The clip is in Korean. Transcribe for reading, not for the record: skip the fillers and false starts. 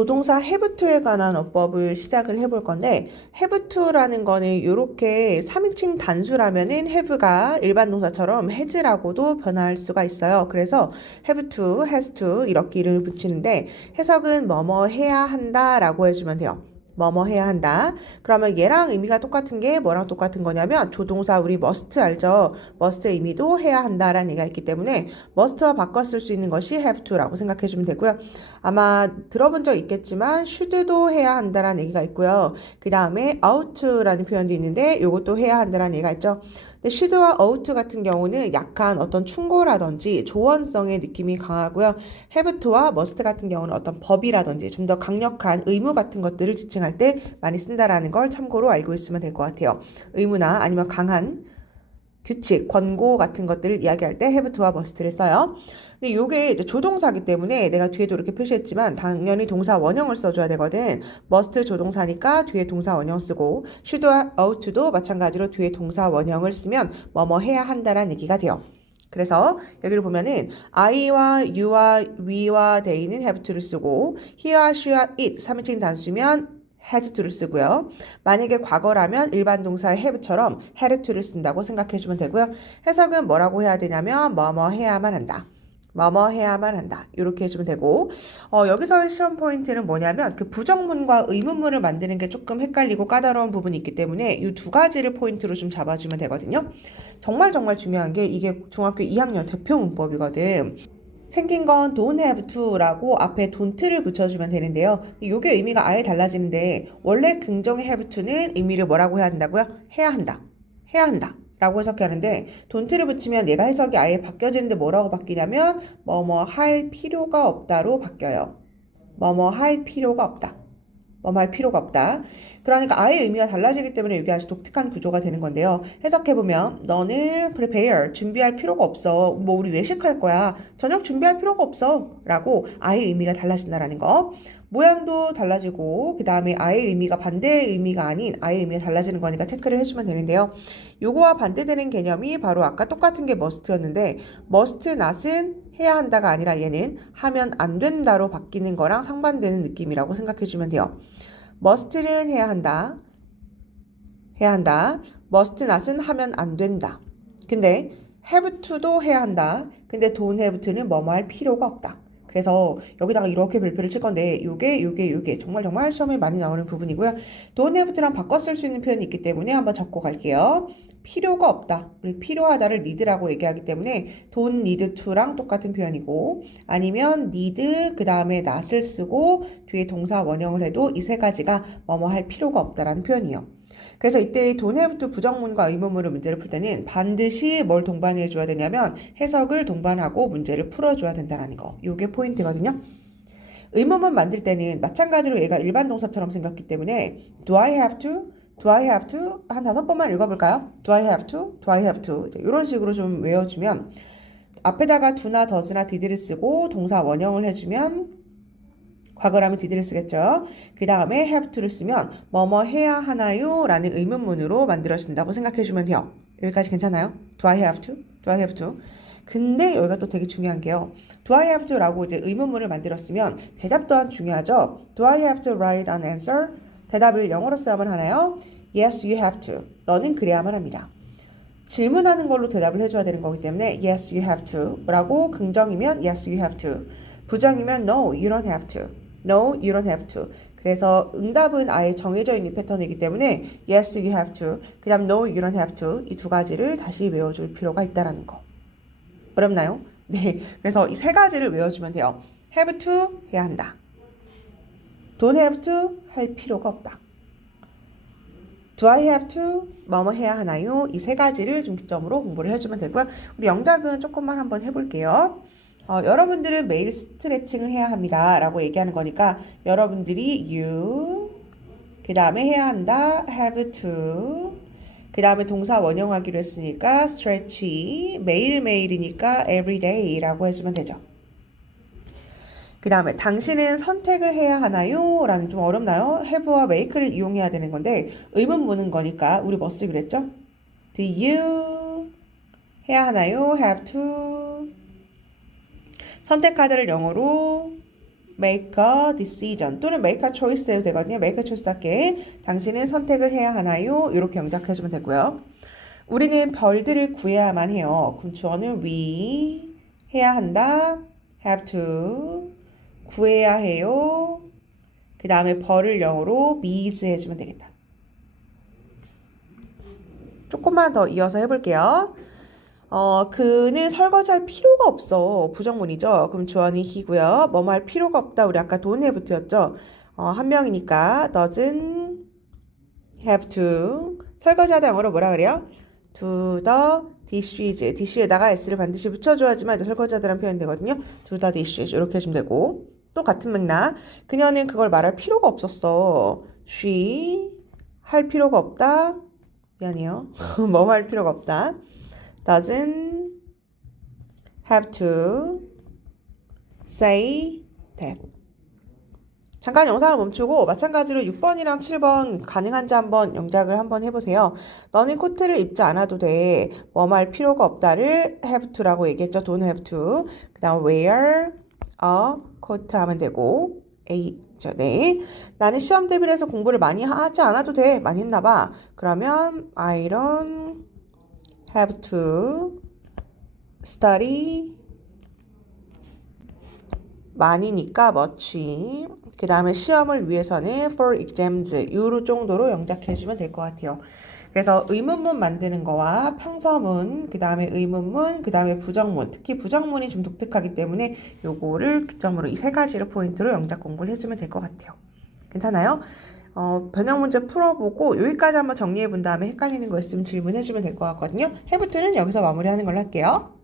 조동사 have to에 관한 어법을 시작을 해볼 건데 have to라는 거는 이렇게 3인칭 단수라면은 have가 일반 동사처럼 has라고도 변화할 수가 있어요. 그래서 have to, has to 이렇게 이름을 붙이는데 해석은 뭐뭐 해야 한다 라고 해주면 돼요. 뭐뭐 해야 한다. 그러면 얘랑 의미가 똑같은 게 뭐랑 똑같은 거냐면 조동사 우리 must 알죠? must의 의미도 해야 한다라는 얘기가 있기 때문에 must와 바꿔 쓸 수 있는 것이 have to라고 생각해 주면 되고요. 아마 들어본 적 있겠지만 should도 해야 한다라는 얘기가 있고요. 그 다음에 ought라는 표현도 있는데 이것도 해야 한다라는 얘기가 있죠. 근데 should와 ought 같은 경우는 약간 어떤 충고라든지 조언성의 느낌이 강하고요. have to와 must 같은 경우는 어떤 법이라든지 좀 더 강력한 의무 같은 것들을 지칭할 때 많이 쓴다라는 걸 참고로 알고 있으면 될 것 같아요. 의무나 아니면 강한 규칙, 권고 같은 것들을 이야기할 때 have to와 must를 써요. 근데 이게 이제 조동사기 때문에 내가 뒤에도 이렇게 표시했지만 당연히 동사 원형을 써줘야 되거든. must 조동사니까 뒤에 동사 원형 쓰고 should와 ought도 마찬가지로 뒤에 동사 원형을 쓰면 뭐뭐 해야 한다라는 얘기가 돼요. 그래서 여기를 보면은 I와 You와 We와 They는 have to를 쓰고 He와 She와 It 3인칭 단수면 has to를 쓰고요. 만약에 과거라면 일반 동사의 have처럼 had to를 쓴다고 생각해주면 되고요. 해석은 뭐라고 해야 되냐면 뭐뭐 해야만 한다. 뭐뭐 해야만 한다. 이렇게 해주면 되고 여기서의 시험 포인트는 뭐냐면 그 부정문과 의문문을 만드는 게 조금 헷갈리고 까다로운 부분이 있기 때문에 이 두 가지를 포인트로 좀 잡아주면 되거든요. 정말 중요한 게 이게 중학교 2학년 대표 문법이거든. 생긴 건 don't have to라고 앞에 don't를 붙여주면 되는데요. 이게 의미가 아예 달라지는데 원래 긍정의 have to는 의미를 뭐라고 해야 한다고요? 해야 한다. 해야 한다. 라고 해석하는데 don't를 붙이면 얘가 해석이 아예 바뀌어지는데 뭐라고 바뀌냐면 뭐뭐 할 필요가 없다로 바뀌어요. 뭐뭐 할 필요가 없다. 뭐뭐 할 필요가 없다. 그러니까 아예 의미가 달라지기 때문에 이게 아주 독특한 구조가 되는 건데요. 해석해보면 너는 prepare, 준비할 필요가 없어. 뭐 우리 외식할 거야. 저녁 준비할 필요가 없어. 라고 아예 의미가 달라진다라는 거. 모양도 달라지고 그 다음에 아예 의미가 반대의 의미가 아닌 아예 의미가 달라지는 거니까 체크를 해주면 되는데요. 요거와 반대되는 개념이 바로 아까 똑같은 게 must였는데 must not은 해야 한다가 아니라 얘는 하면 안 된다로 바뀌는 거랑 상반되는 느낌이라고 생각해주면 돼요. must는 해야 한다. 해야 한다. must not은 하면 안 된다. 근데 have to도 해야 한다. 근데 don't have to는 뭐뭐 할 필요가 없다. 그래서 여기다가 이렇게 별표를 칠 건데 요게 정말 시험에 많이 나오는 부분이고요. don't have to랑 바꿔 쓸 수 있는 표현이 있기 때문에 한번 적고 갈게요. 필요가 없다. 우리 필요하다를 need라고 얘기하기 때문에 don't need to랑 똑같은 표현이고 아니면 need 그 다음에 not을 쓰고 뒤에 동사 원형을 해도 이 세 가지가 뭐뭐 할 필요가 없다라는 표현이에요. 그래서 이때 don't have to 부정문과 의문문을 문제를 풀 때는 반드시 뭘 동반해 줘야 되냐면 해석을 동반하고 문제를 풀어줘야 된다는 거. 이게 포인트거든요. 의문문 만들 때는 마찬가지로 얘가 일반 동사처럼 생겼기 때문에 do I have to? do I have to? 한 5번만 읽어볼까요? do I have to? do I have to? 이런 식으로 좀 외워주면 앞에다가 do나 does나 did를 쓰고 동사 원형을 해주면 과거라면 did를 쓰겠죠. 그 다음에 have to를 쓰면 뭐뭐 해야 하나요? 라는 의문문으로 만들어진다고 생각해주면 돼요. 여기까지 괜찮아요? do I have to? do I have to? 근데 여기가 또 되게 중요한 게요. do I have to? 라고 이제 의문문을 만들었으면 대답 또한 중요하죠. do I have to write an answer? 대답을 영어로 써야만 하나요? yes, you have to. 너는 그래야만 합니다. 질문하는 걸로 대답을 해줘야 되는 거기 때문에 yes, you have to 라고 긍정이면 yes, you have to 부정이면 no, you don't have to no, you don't have to 그래서 응답은 아예 정해져 있는 패턴이기 때문에 yes, you have to 그 다음 no, you don't have to 이 두 가지를 다시 외워줄 필요가 있다는 거 어렵나요? 네, 그래서 이 세 가지를 외워주면 돼요. have to 해야 한다. don't have to 할 필요가 없다. do I have to? 뭐뭐 해야 하나요? 이 세 가지를 좀 기점으로 공부를 해주면 되고요. 우리 영작은 조금만 한번 해볼게요. 여러분들은 매일 스트레칭을 해야 합니다. 라고 얘기하는 거니까 여러분들이 you 그 다음에 해야 한다 have to 그 다음에 동사 원형하기로 했으니까 stretch 매일매일이니까 everyday 라고 해주면 되죠. 그 다음에 당신은 선택을 해야 하나요? 라는 좀 어렵나요? have와 make를 이용해야 되는 건데 의문문은 거니까 우리 뭐 쓰기로 했죠? do you 해야 하나요? have to 선택 카드를 영어로 make a decision 또는 make a choice 해도 되거든요. make a choice 할게. 당신은 선택을 해야 하나요? 이렇게 영작해주면 되고요. 우리는 별들을 구해야만 해요. 그럼 주어는 we 해야 한다. have to 구해야 해요. 그 다음에 벌을 영어로 me's 해주면 되겠다. 조금만 더 이어서 해볼게요. 그는 설거지할 필요가 없어. 부정문이죠. 그럼 주어는 he고요. 뭐뭐 할 필요가 없다. 우리 아까 don't have였죠. 한 명이니까 doesn't have to. 설거지하다 영어로 뭐라 그래요? do the dishes. dish에다가 s를 반드시 붙여줘야지만 이제 설거지하다라는 표현이 되거든요. do the dishes. 이렇게 해주면 되고. 또 같은 맥락. 그녀는 그걸 말할 필요가 없었어. she 할 필요가 없다. 미안해요. 뭐 할 필요가 없다. doesn't have to say that. 잠깐 영상을 멈추고 마찬가지로 6번이랑 7번 가능한지 한번 영작을 한번 해보세요. 너는 코트를 입지 않아도 돼. 뭐 할 필요가 없다를 have to라고 얘기했죠. don't have to. 그 다음 wear a coat 하면 되고 A죠. 네. 나는 시험 대비를 해서 공부를 많이 하지 않아도 돼. 많이 했나 봐. 그러면 I don't have to study 많이니까 much. 그 다음에 시험을 위해서는 for exams 요 정도로 영작해주면 될 것 같아요. 그래서 의문문 만드는 거와 평서문, 그 다음에 의문문, 그 다음에 부정문, 특히 부정문이 좀 독특하기 때문에 요거를 기점으로 이 세 가지를 포인트로 영작 공부를 해주면 될 것 같아요. 괜찮아요? 변형 문제 풀어보고 여기까지 한번 정리해 본 다음에 헷갈리는 거 있으면 질문해주면 될 것 같거든요. 해부투는 여기서 마무리하는 걸로 할게요.